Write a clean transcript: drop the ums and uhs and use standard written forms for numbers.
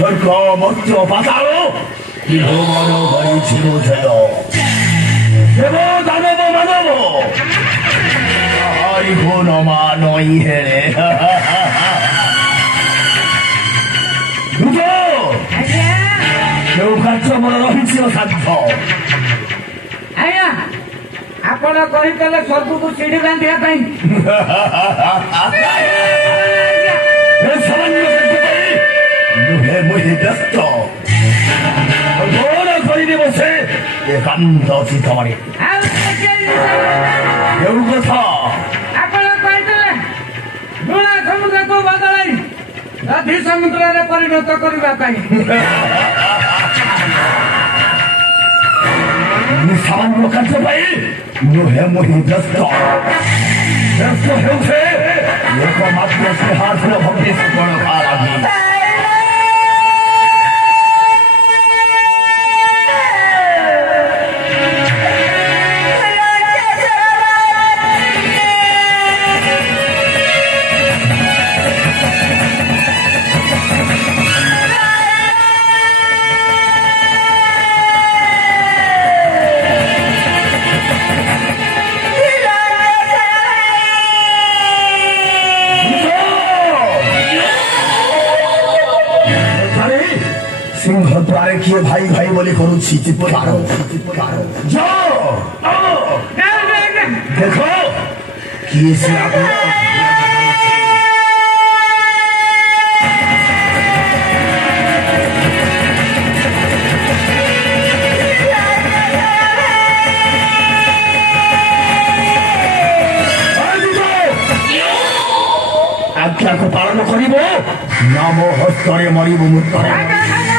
स्वर्ग मर्त्य पाताल मन भरि छिरोछेद देव दानव मानव हरिको नमानई हेरे केउ कार्य मोर रहिछि शान्त आज्ञा आपण कहीकले स्वर्ग को सीढ़ी बांधिया नुहे मुझे व्यस्त कौन करी बसे एकांत चित मारे कथा आपण कहीकले लुणा समुद्र को बदलाई राधि समुद्र रे परिणत करबा पई सामान्य कार्य पाई नुहे मुझे व्यस्त हेउछे एकमात्र स्नेहार्थ भक्ति सुगुण कालागी द्वारे किए भाई भाई बोली करू चित्कार देखो किए से आज्ञा को पालन करिबो नाम हस्तरे मरिबो मुक्तरे